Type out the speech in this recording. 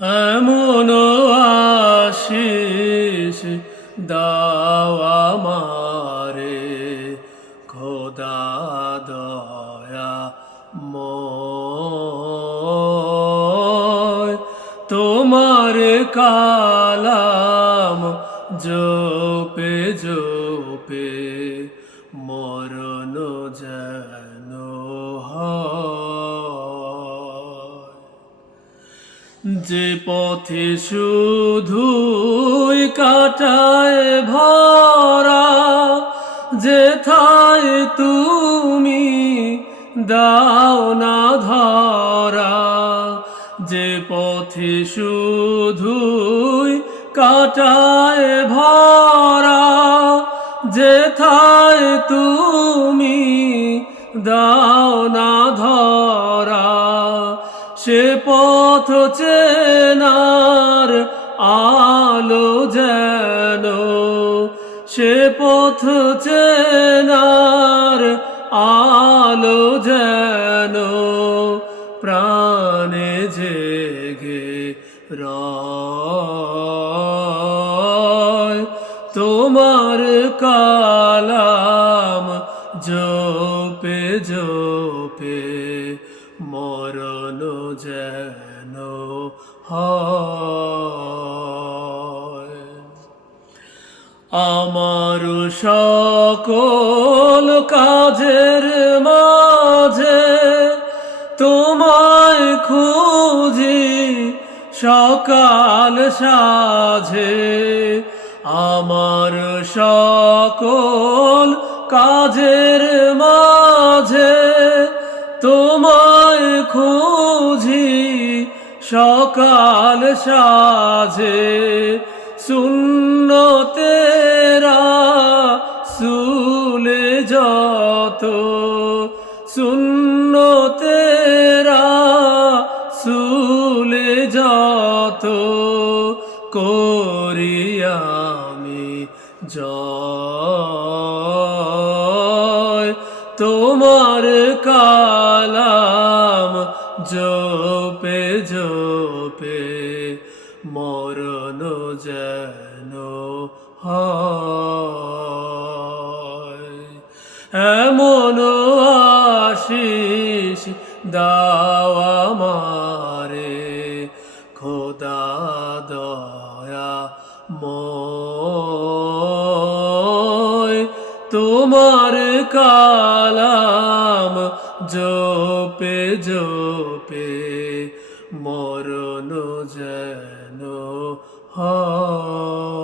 এমন আশিস দাও আমারে খোদা দয়া তোমার কালাম জপে জপে মরণ যেন হয়। যে পথে শুধুই কাটায় ভরা, যেথায় তুমি দাও না ধরা। যে পথে শুধুই কাটায় ভরা, যেথায় তুমি দাও না ধরা। সে পথ চেনার আলো যেন, সে পথ চেনার আলো যেন প্রাণে জেগে রয়। তোমার কালাম জপে জপে মরণ যেন হয়। আমার সকল কাজের মাঝে তোমায় খুঁজি সকাল সাঝে। আমার সকল কাজের মাঝে তোমায় খুঁজি সকাল সাঝে। সুন্নতেরা সুলে যত, সুন্নতেরা সুলে যত করি আমি জয়। তোমার কালাম জপে জপে মরণ যেন হয়। এমন আশিস দাও আমারে খোদা দয়া তোমার কালাম জপে জপে মরণ যেন হয়।